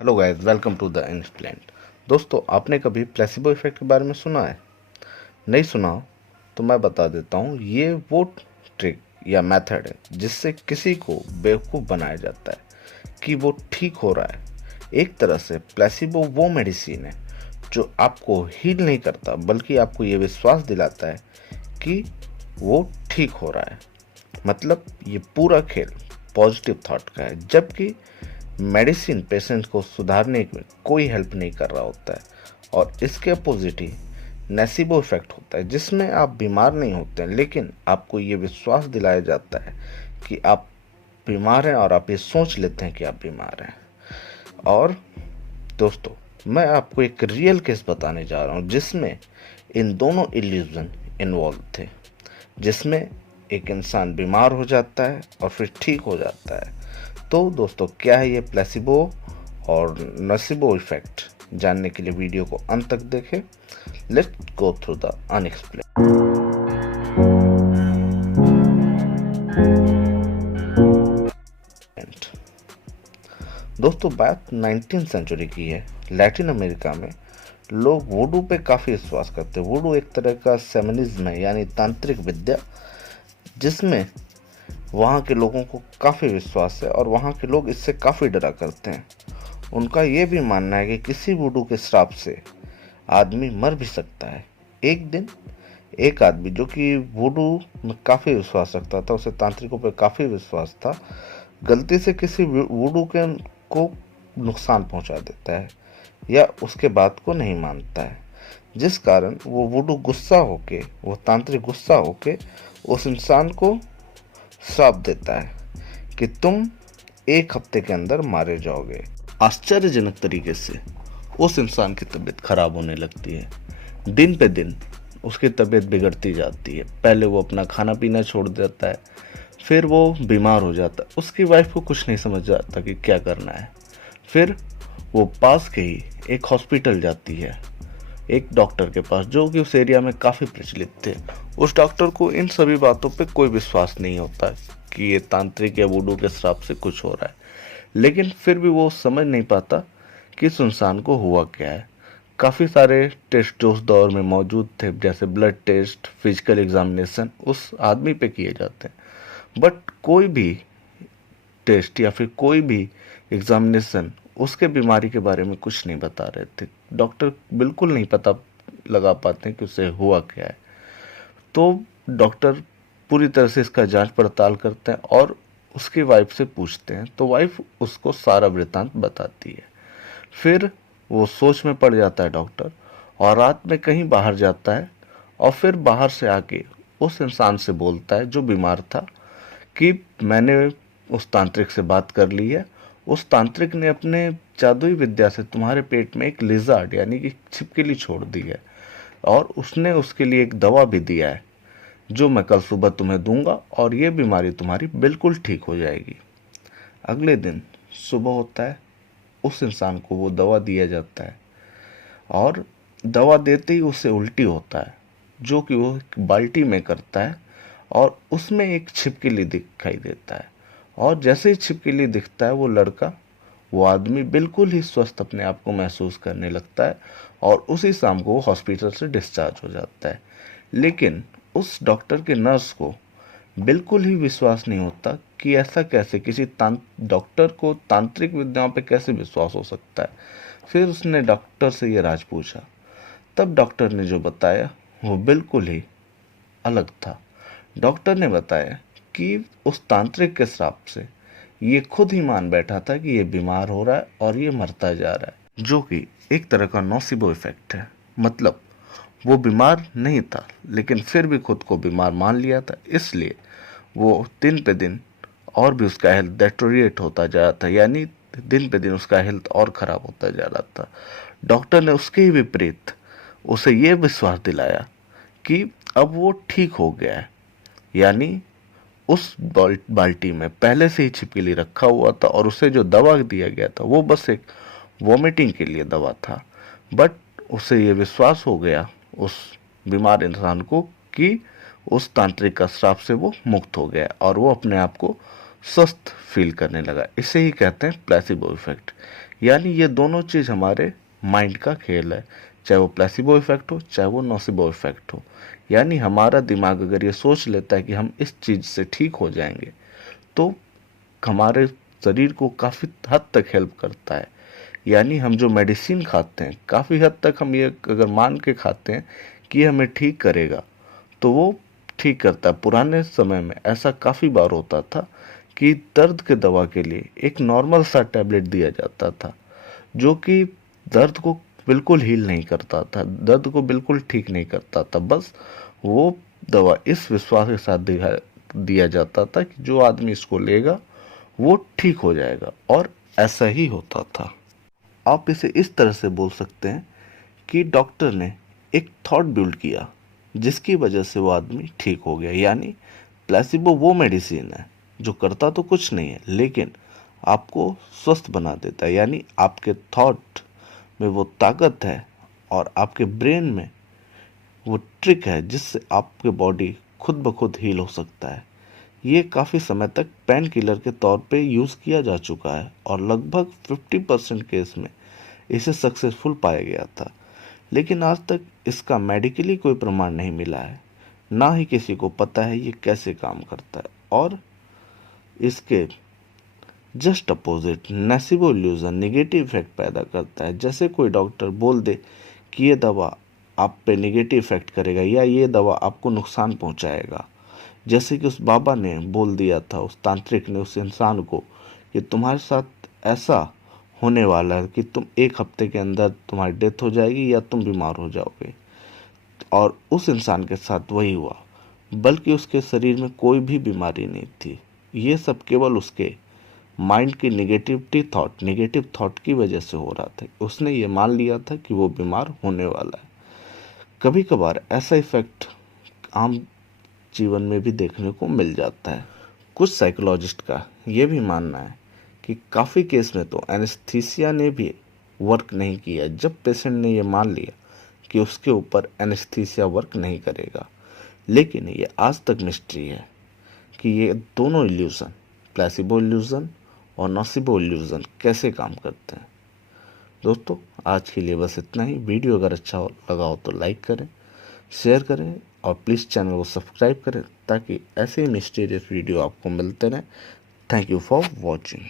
Hello guys, welcome to the इंस्प्लेंट। दोस्तों, आपने कभी प्लेसिबो इफेक्ट के बारे में सुना है? नहीं सुना हो तो मैं बता देता हूँ। ये वो ट्रिक या मेथड है जिससे किसी को बेवकूफ़ बनाया जाता है कि वो ठीक हो रहा है। एक तरह से प्लेसिबो वो मेडिसिन है जो आपको हील नहीं करता, बल्कि आपको ये विश्वास दिलाता है कि वो ठीक हो रहा है। मतलब ये पूरा खेल पॉजिटिव थॉट का है, जबकि मेडिसिन पेशेंट को सुधारने में कोई हेल्प नहीं कर रहा होता है। और इसके अपोजिट ही नेसिबो इफेक्ट होता है, जिसमें आप बीमार नहीं होते हैं, लेकिन आपको ये विश्वास दिलाया जाता है कि आप बीमार हैं और आप ये सोच लेते हैं कि आप बीमार हैं। और दोस्तों, मैं आपको एक रियल केस बताने जा रहा हूँ जिसमें इन दोनों इल्यूजन इन्वॉल्व थे, जिसमें एक इंसान बीमार हो जाता है और फिर ठीक हो जाता है। तो दोस्तों, क्या है ये प्लेसिबो और नसीबो इफेक्ट? जानने के लिए वीडियो को अंत तक देखें। Let's go through the unexplained. दोस्तों, बात 19th सेंचुरी की है। लैटिन अमेरिका में लोग वुडू पे काफ़ी विश्वास करते हैं। वुडू एक तरह का शैमनिज्म है, यानी तांत्रिक विद्या, जिसमें वहाँ के लोगों को काफ़ी विश्वास है और वहाँ के लोग इससे काफ़ी डरा करते हैं। उनका ये भी मानना है कि किसी वुडू के श्राप से आदमी मर भी सकता है। एक दिन एक आदमी जो कि वुडू में काफ़ी विश्वास रखता था, उसे तांत्रिकों पर काफ़ी विश्वास था, गलती से किसी वुडू के को नुकसान पहुंचा देता है या उसके बात को नहीं मानता है, जिस कारण वो वुडू गुस्सा होके, वो तांत्रिक गुस्सा होके उस इंसान को श्राप देता है कि तुम 1 हफ्ते के अंदर मारे जाओगे। आश्चर्यजनक तरीके से उस इंसान की तबीयत खराब होने लगती है। दिन पे दिन उसकी तबीयत बिगड़ती जाती है। पहले वो अपना खाना पीना छोड़ देता है, फिर वो बीमार हो जाता है। उसकी वाइफ को कुछ नहीं समझ आता कि क्या करना है। फिर वो पास के ही एक हॉस्पिटल जाती है, एक डॉक्टर के पास, जो कि उस एरिया में काफ़ी प्रचलित थे। उस डॉक्टर को इन सभी बातों पे कोई विश्वास नहीं होता कि ये तांत्रिक या वुडू के श्राप से कुछ हो रहा है, लेकिन फिर भी वो समझ नहीं पाता कि इस इंसान को हुआ क्या है। काफ़ी सारे टेस्ट जो उस दौर में मौजूद थे, जैसे ब्लड टेस्ट, फिजिकल एग्जामिनेशन, उस आदमी पे किए जाते हैं, बट कोई भी टेस्ट या फिर कोई भी एग्जामिनेशन उसके बीमारी के बारे में कुछ नहीं बता रहे थे। डॉक्टर बिल्कुल नहीं पता लगा पाते कि उसे हुआ क्या है। तो डॉक्टर पूरी तरह से इसका जांच पड़ताल करते हैं और उसकी वाइफ से पूछते हैं, तो वाइफ उसको सारा वृतांत बताती है। फिर वो सोच में पड़ जाता है डॉक्टर, और रात में कहीं बाहर जाता है और फिर बाहर से आके उस इंसान से बोलता है जो बीमार था कि मैंने उस तांत्रिक से बात कर ली है। उस तांत्रिक ने अपने जादुई विद्या से तुम्हारे पेट में एक लिजार्ड यानी कि छिपकली छोड़ दी है, और उसने उसके लिए एक दवा भी दिया है जो मैं कल सुबह तुम्हें दूंगा, और ये बीमारी तुम्हारी बिल्कुल ठीक हो जाएगी। अगले दिन सुबह होता है, उस इंसान को वो दवा दिया जाता है, और दवा देते ही उसे उल्टी होता है, जो कि वो एक बाल्टी में करता है, और उसमें एक छिपकली दिखाई देता है। और जैसे ही छिपकली दिखता है, वो लड़का, वो आदमी बिल्कुल ही स्वस्थ अपने आप को महसूस करने लगता है, और उसी शाम को वो हॉस्पिटल से डिस्चार्ज हो जाता है। लेकिन उस डॉक्टर के नर्स को बिल्कुल ही विश्वास नहीं होता कि ऐसा कैसे किसी डॉक्टर को तांत्रिक विद्याओं पे कैसे विश्वास हो सकता है। फिर उसने डॉक्टर से ये राज पूछा। तब डॉक्टर ने जो बताया वो बिल्कुल ही अलग था। डॉक्टर ने बताया कि उस तांत्रिक के श्राप से ये खुद ही मान बैठा था कि ये बीमार हो रहा है और ये मरता जा रहा है, जो कि एक तरह का नोसिबो इफेक्ट है। मतलब वो बीमार नहीं था, लेकिन फिर भी खुद को बीमार मान लिया था, इसलिए वो दिन पे दिन और भी उसका हेल्थ डेटोरिएट होता जा रहा था, यानी दिन पे दिन उसका हेल्थ और ख़राब होता जा रहा था। डॉक्टर ने उसके ही विपरीत उसे ये विश्वास दिलाया कि अब वो ठीक हो गया है, यानी उस बाल्टी में पहले से ही छिपकली रखा हुआ था, और उसे जो दवा दिया गया था वो बस एक वॉमिटिंग के लिए दवा था। बट उसे ये विश्वास हो गया उस बीमार इंसान को कि उस तांत्रिक का श्राप से वो मुक्त हो गया, और वो अपने आप को स्वस्थ फील करने लगा। इसे ही कहते हैं प्लेसिबो इफेक्ट, यानी ये दोनों चीज़ हमारे माइंड का खेल है, चाहे वो प्लेसिबो इफेक्ट हो चाहे वो नोसिबो इफेक्ट हो। यानी हमारा दिमाग अगर ये सोच लेता है कि हम इस चीज़ से ठीक हो जाएंगे, तो हमारे शरीर को काफ़ी हद तक हेल्प करता है। यानी हम जो मेडिसिन खाते हैं, काफ़ी हद तक हम ये अगर मान के खाते हैं कि हमें ठीक करेगा, तो वो ठीक करता है। पुराने समय में ऐसा काफ़ी बार होता था कि दर्द के दवा के लिए एक नॉर्मल सा टैबलेट दिया जाता था, जो कि दर्द को बिल्कुल हील नहीं करता था, दर्द को बिल्कुल ठीक नहीं करता था। बस वो दवा इस विश्वास के साथ दिया जाता था कि जो आदमी इसको लेगा वो ठीक हो जाएगा, और ऐसा ही होता था। आप इसे इस तरह से बोल सकते हैं कि डॉक्टर ने एक थॉट बिल्ड किया जिसकी वजह से वो आदमी ठीक हो गया। यानी प्लेसिबो वो मेडिसिन है जो करता तो कुछ नहीं है, लेकिन आपको स्वस्थ बना देता है। यानी आपके थॉट में वो ताकत है और आपके ब्रेन में वो ट्रिक है जिससे आपके बॉडी खुद ब खुद हील हो सकता है। ये काफ़ी समय तक पेन किलर के तौर पे यूज़ किया जा चुका है और लगभग 50% केस में इसे सक्सेसफुल पाया गया था। लेकिन आज तक इसका मेडिकली कोई प्रमाण नहीं मिला है, ना ही किसी को पता है ये कैसे काम करता है। और इसके just opposite nocebo illusion negative effect पैदा करता है। जैसे कोई डॉक्टर बोल दे कि ये दवा आप पे नेगेटिव इफेक्ट करेगा या ये दवा आपको नुकसान पहुंचाएगा। जैसे कि उस बाबा ने बोल दिया था, उस तांत्रिक ने उस इंसान को, कि तुम्हारे साथ ऐसा होने वाला है कि तुम 1 हफ्ते के अंदर तुम्हारी डेथ हो जाएगी या तुम बीमार हो जाओगे। और उस इंसान के साथ वही हुआ, बल्कि उसके शरीर में कोई भी बीमारी नहीं थी। ये सब केवल उसके माइंड की नेगेटिव थॉट की वजह से हो रहा था। उसने ये मान लिया था कि वो बीमार होने वाला है। कभी कभार ऐसा इफेक्ट आम जीवन में भी देखने को मिल जाता है। कुछ साइकोलॉजिस्ट का ये भी मानना है कि काफ़ी केस में तो एनेस्थीसिया ने भी वर्क नहीं किया, जब पेशेंट ने ये मान लिया कि उसके ऊपर एनेस्थीसिया वर्क नहीं करेगा। लेकिन ये आज तक मिस्ट्री है कि ये दोनों इल्यूज़न, प्लेसिबो इल्यूज़न और नोसिबो इल्यूज़न, कैसे काम करते हैं। दोस्तों, आज के लिए बस इतना ही। वीडियो अगर अच्छा लगा हो तो लाइक करें, शेयर करें और प्लीज़ चैनल को सब्सक्राइब करें ताकि ऐसे ही मिस्टीरियस वीडियो आपको मिलते रहें। Thank you for watching.